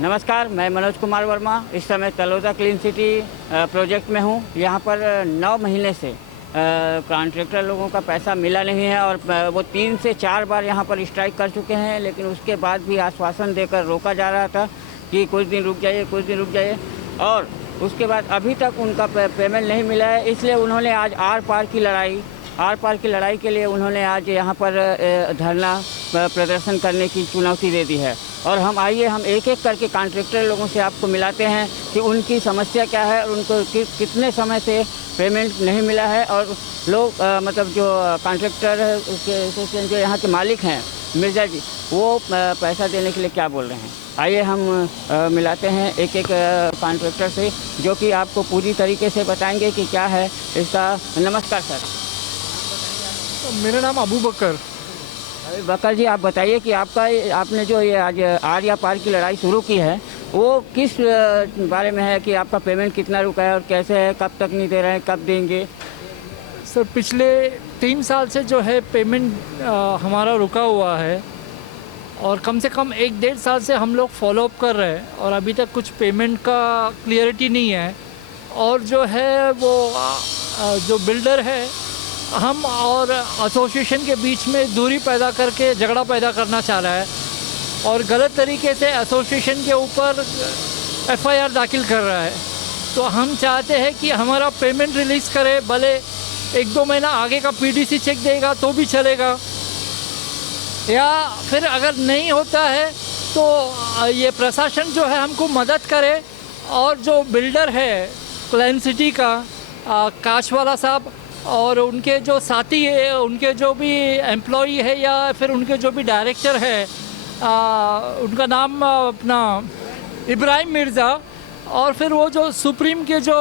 नमस्कार, मैं मनोज कुमार वर्मा इस समय तलोजा क्लीन सिटी प्रोजेक्ट में हूँ। यहाँ पर 9 महीने से कॉन्ट्रैक्टर लोगों का पैसा मिला नहीं है और वो 3 से 4 बार यहाँ पर स्ट्राइक कर चुके हैं, लेकिन उसके बाद भी आश्वासन देकर रोका जा रहा था कि कुछ दिन रुक जाइए, कुछ दिन रुक जाइए, और उसके बाद अभी तक उनका पेमेंट नहीं मिला है। इसलिए उन्होंने आज आर पार की लड़ाई के लिए उन्होंने आज यहाँ पर धरना प्रदर्शन करने की चुनौती दे दी है। और हम एक एक करके कॉन्ट्रैक्टर लोगों से आपको मिलाते हैं कि उनकी समस्या क्या है और उनको कितने समय से पेमेंट नहीं मिला है, और लोग मतलब जो कॉन्ट्रैक्टर एसोसिएशन जो यहाँ के मालिक हैं मिर्ज़ा जी, वो पैसा देने के लिए क्या बोल रहे हैं। आइए हम मिलाते हैं एक एक कॉन्ट्रैक्टर से, जो कि आपको पूरी तरीके से बताएंगे कि क्या है इसका। नमस्कार सर। मेरा नाम अबू बकर। बकर जी, आप बताइए कि आपने जो ये आज आर या पार की लड़ाई शुरू की है, वो किस बारे में है कि आपका पेमेंट कितना रुका है और कैसे है, कब तक नहीं दे रहे हैं, कब देंगे। सर, पिछले 3 साल से जो है पेमेंट हमारा रुका हुआ है और कम से कम 1-1.5 साल से हम लोग फॉलोअप कर रहे हैं और अभी तक कुछ पेमेंट का क्लियरिटी नहीं है। और जो है वो जो बिल्डर है, हम और एसोसिएशन के बीच में दूरी पैदा करके झगड़ा पैदा करना चाह रहा है और गलत तरीके से एसोसिएशन के ऊपर एफआईआर दाखिल कर रहा है। तो हम चाहते हैं कि हमारा पेमेंट रिलीज़ करे, भले 1-2 महीना आगे का पीडीसी चेक देगा तो भी चलेगा, या फिर अगर नहीं होता है तो ये प्रशासन जो है हमको मदद करे। और जो बिल्डर है क्लीन सिटी का कांचवाला साहब और उनके जो साथी है, उनके जो भी एम्प्लॉई है या फिर उनके जो भी डायरेक्टर है, उनका नाम अपना इब्राहिम मिर्ज़ा, और फिर वो जो सुप्रीम के जो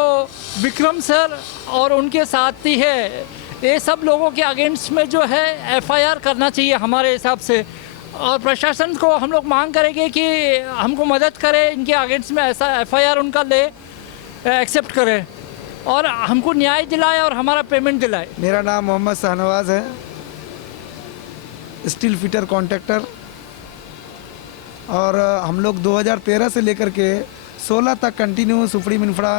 विक्रम सर और उनके साथी है, ये सब लोगों के अगेंस्ट में जो है एफआईआर करना चाहिए हमारे हिसाब से। और प्रशासन को हम लोग मांग करेंगे कि हमको मदद करे, इनके अगेंस्ट में ऐसा एफआईआर उनका ले एक्सेप्ट करे और हमको न्याय दिलाए और हमारा पेमेंट दिलाए। मेरा नाम मोहम्मद शाहनवाज है, स्टील फिटर कॉन्ट्रैक्टर, और हम लोग 2013 से लेकर के 16 तक कंटिन्यू सुप्रीम इंफ्रा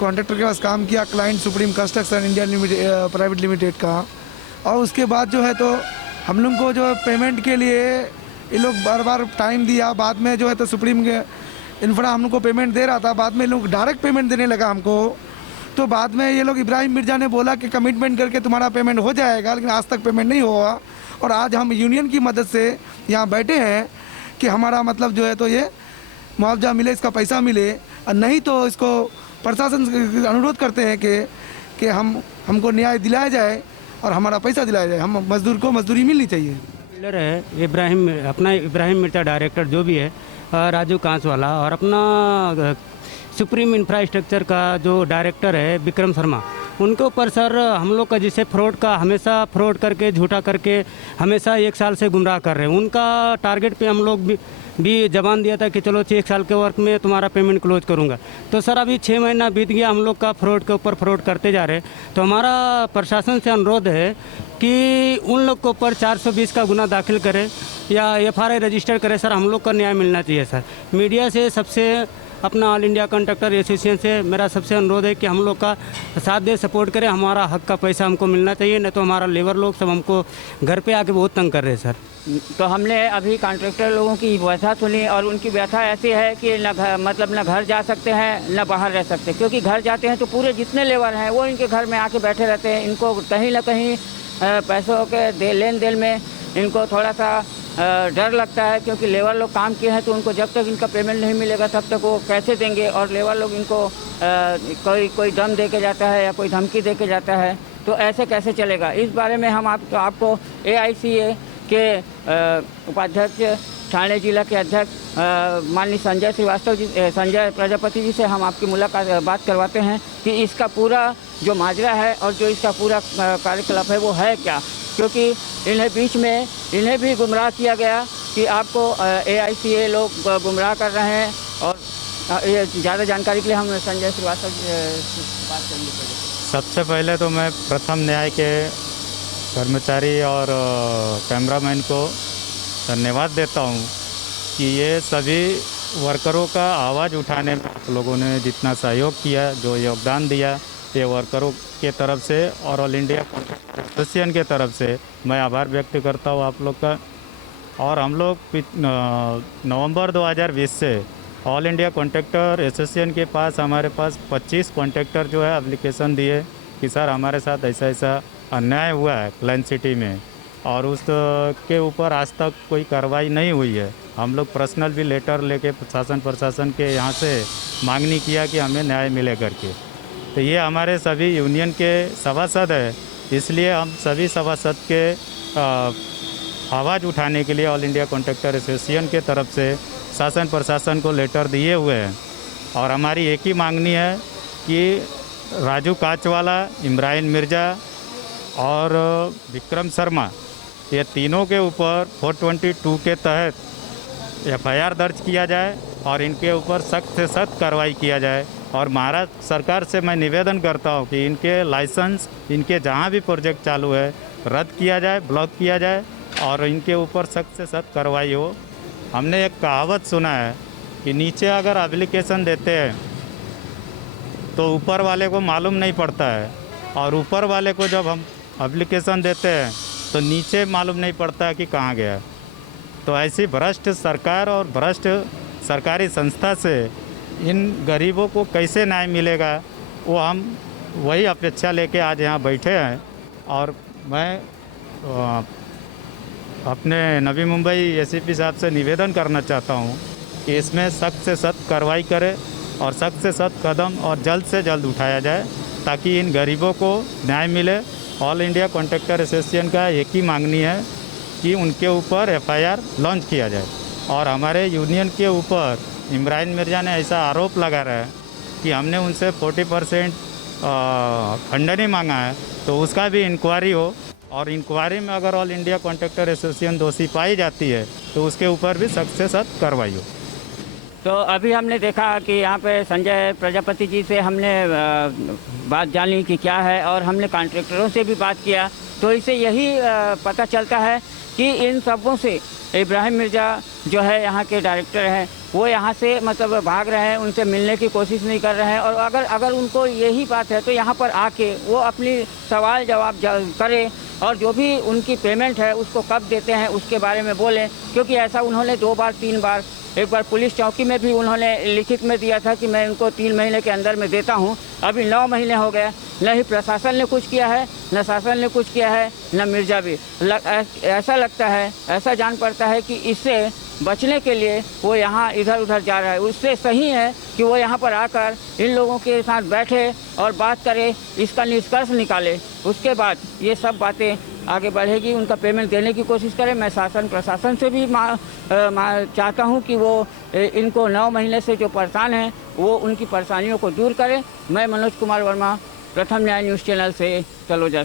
कॉन्ट्रैक्टर के पास काम किया, client supreme construction India limited private limited का। और उसके बाद जो है तो हम लोग को जो है पेमेंट के लिए ये लोग बार बार टाइम दिया। बाद में जो है तो सुप्रीम के इंफ्रा हम लोग को पेमेंट दे रहा था, बाद में लोग डायरेक्ट पेमेंट देने लगा हमको। तो बाद में ये लोग इब्राहिम मिर्ज़ा ने बोला कि कमिटमेंट करके तुम्हारा पेमेंट हो जाएगा, लेकिन आज तक पेमेंट नहीं हुआ। और आज हम यूनियन की मदद से यहाँ बैठे हैं कि हमारा मतलब जो है तो ये मुआवजा मिले, इसका पैसा मिले, और नहीं तो इसको प्रशासन से अनुरोध करते हैं कि हमको न्याय दिलाया जाए और हमारा पैसा दिलाया जाए। हम मजदूर को मजदूरी मिलनी चाहिए। बिल्डर है इब्राहिम मिर्ज़ा, डायरेक्टर जो भी है राजू कांचवाला, और अपना सुप्रीम इंफ्रास्ट्रक्चर का जो डायरेक्टर है विक्रम शर्मा, उनके ऊपर सर हम लोग का जिसे हमेशा फ्रॉड करके झूठा करके हमेशा 1 साल से गुमराह कर रहे हैं। उनका टारगेट पे हम लोग भी जबान दिया था कि चलो 1 साल के वर्क में तुम्हारा पेमेंट क्लोज करूंगा। तो सर अभी 6 महीना बीत गया, हम लोग का फ्रॉड के ऊपर फ्रॉड करते जा रहे। तो हमारा प्रशासन से अनुरोध है कि उन लोग के ऊपर 420 का गुना दाखिल करे या एफआईआर रजिस्टर करे। सर हम लोग का न्याय मिलना चाहिए। सर मीडिया से सबसे अपना ऑल इंडिया कॉन्ट्रैक्टर एसोसिएशन से मेरा सबसे अनुरोध है कि हम लोग का साथ दे, सपोर्ट करें। हमारा हक का पैसा हमको मिलना चाहिए, नहीं तो हमारा लेबर लोग सब हमको घर पे आके बहुत तंग कर रहे हैं सर। तो हमने अभी कॉन्ट्रैक्टर लोगों की व्यथा सुनी, और उनकी व्यथा ऐसी है कि न घर जा सकते हैं न बाहर रह सकते, क्योंकि घर जाते हैं तो पूरे जितने लेबर हैं वो इनके घर में आके बैठे रहते हैं। इनको कहीं ना कहीं पैसों के लेन देन में इनको थोड़ा सा डर लगता है, क्योंकि लेबर लोग काम किए हैं तो उनको जब तक इनका पेमेंट नहीं मिलेगा तब तक वो कैसे देंगे। और लेबर लोग इनको कोई दम दे के जाता है या कोई धमकी दे के जाता है, तो ऐसे कैसे चलेगा। इस बारे में हम आपको AICA के उपाध्यक्ष, ठाणे जिला के अध्यक्ष माननीय संजय प्रजापति जी से हम आपकी बात करवाते हैं कि इसका पूरा जो माजरा है और जो इसका पूरा कार्यकलाप है वो है क्या, क्योंकि इन्हें भी गुमराह किया गया कि आपको AICA लोग गुमराह कर रहे हैं। और ये ज़्यादा जानकारी के लिए हम संजय श्रीवास्तव बात करेंगे। सबसे पहले तो मैं प्रथम न्याय के कर्मचारी और कैमरामैन को धन्यवाद देता हूँ कि ये सभी वर्करों का आवाज़ उठाने में आप लोगों ने जितना सहयोग किया, जो योगदान दिया, ये वर्करों के तरफ से और ऑल इंडिया एसोसिएशन के तरफ से मैं आभार व्यक्त करता हूँ आप लोग का। और हम लोग नवंबर 2020 से ऑल इंडिया कॉन्ट्रैक्टर एसोसिएशन के पास हमारे पास 25 कॉन्ट्रैक्टर जो है एप्लीकेशन दिए कि सर हमारे साथ ऐसा ऐसा अन्याय हुआ है क्लाइन सिटी में, और उस के ऊपर आज तक कोई कार्रवाई नहीं हुई है। हम लोग पर्सनल भी लेटर लेके प्रशासन के यहाँ से मांगनी किया कि हमें न्याय मिले करके। तो ये हमारे सभी यूनियन के सभासद है, इसलिए हम सभी सभासद के आवाज़ उठाने के लिए ऑल इंडिया कॉन्ट्रैक्टर एसोसिएशन के तरफ से शासन प्रशासन को लेटर दिए हुए हैं। और हमारी एक ही मांगनी है कि राजू कांचवाला, इमरान मिर्ज़ा और विक्रम शर्मा, ये तीनों के ऊपर 422 के तहत FIR दर्ज किया जाए और इनके ऊपर सख्त से सख्त कार्रवाई किया जाए। और महाराष्ट्र सरकार से मैं निवेदन करता हूँ कि इनके लाइसेंस, इनके जहाँ भी प्रोजेक्ट चालू है, रद्द किया जाए, ब्लॉक किया जाए और इनके ऊपर सख्त से सख्त कार्रवाई हो। हमने एक कहावत सुना है कि नीचे अगर एप्लीकेशन देते हैं तो ऊपर वाले को मालूम नहीं पड़ता है, और ऊपर वाले को जब हम एप्लीकेशन देते हैं तो नीचे मालूम नहीं पड़ता कि कहाँ गया। तो ऐसी भ्रष्ट सरकार और भ्रष्ट सरकारी संस्था से इन गरीबों को कैसे न्याय मिलेगा, वो हम वही अपेक्षा लेके आज यहाँ बैठे हैं। और मैं अपने नवी मुंबई ACP साहब से निवेदन करना चाहता हूँ कि इसमें सख्त से सख्त कार्रवाई करें और सख्त से सख्त कदम और जल्द से जल्द उठाया जाए ताकि इन गरीबों को न्याय मिले। ऑल इंडिया कॉन्ट्रैक्टर एसोसिएशन का एक ही मांगनी है कि उनके ऊपर FIR लॉन्च किया जाए। और हमारे यूनियन के ऊपर इमरान मिर्ज़ा ने ऐसा आरोप लगा रहा है कि हमने उनसे 40% खंडनी मांगा है, तो उसका भी इंक्वायरी हो, और इंक्वायरी में अगर ऑल इंडिया कॉन्ट्रैक्टर एसोसिएशन दोषी पाई जाती है तो उसके ऊपर भी सख्त से सख्त कार्रवाई हो। तो अभी हमने देखा कि यहाँ पे संजय प्रजापति जी से हमने बात जानी कि क्या है, और हमने कॉन्ट्रैक्टरों से भी बात किया, तो इससे यही पता चलता है कि इन सबों से इब्राहिम मिर्ज़ा जो है यहाँ के डायरेक्टर हैं, वो यहाँ से मतलब भाग रहे हैं, उनसे मिलने की कोशिश नहीं कर रहे हैं। और अगर उनको यही बात है तो यहाँ पर आके वो अपनी सवाल जवाब करें, और जो भी उनकी पेमेंट है उसको कब देते हैं उसके बारे में बोलें। क्योंकि ऐसा उन्होंने 2 बार 3 बार, एक बार पुलिस चौकी में भी उन्होंने लिखित में दिया था कि मैं उनको 3 महीने के अंदर में देता हूँ। अभी 9 महीने हो गए, न ही प्रशासन ने कुछ किया है, न शासन ने कुछ किया है, न मिर्ज़ा भी। ऐसा लगता है, ऐसा जान पड़ता है कि इससे बचने के लिए वो यहाँ इधर उधर जा रहा है। उससे सही है कि वो यहाँ पर आकर इन लोगों के साथ बैठे और बात करे, इसका निष्कर्ष निकाले, उसके बाद ये सब बातें आगे बढ़ेगी, उनका पेमेंट देने की कोशिश करें। मैं शासन प्रशासन से भी चाहता हूँ कि वो इनको 9 महीने से जो परेशान हैं वो उनकी परेशानियों को दूर करें। मैं मनोज कुमार वर्मा, प्रथम न्याय न्यूज़ चैनल से तलोजा।